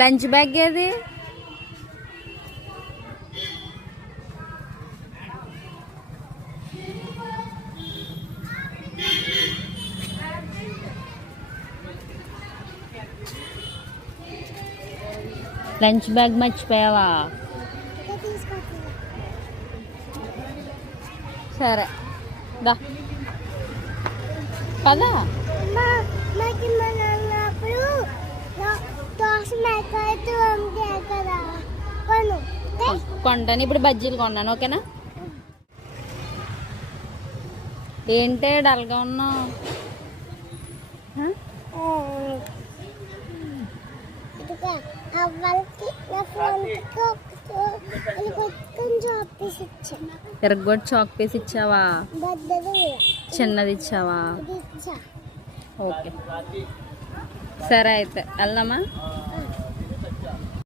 Lunch bag ఏది? Lunch bag మర్చిపోయావా? సరే దా పదా. కొంటాను ఇప్పుడు, బజ్జీలు కొన్నాను. ఓకేనా? ఏంటే డల్గా ఉన్నావు? ఎరగొట్టి చాక్ పీస్ ఇచ్చావా? చిన్నది ఇచ్చావా? ఓకే సరే అయితే వెళ్దామా?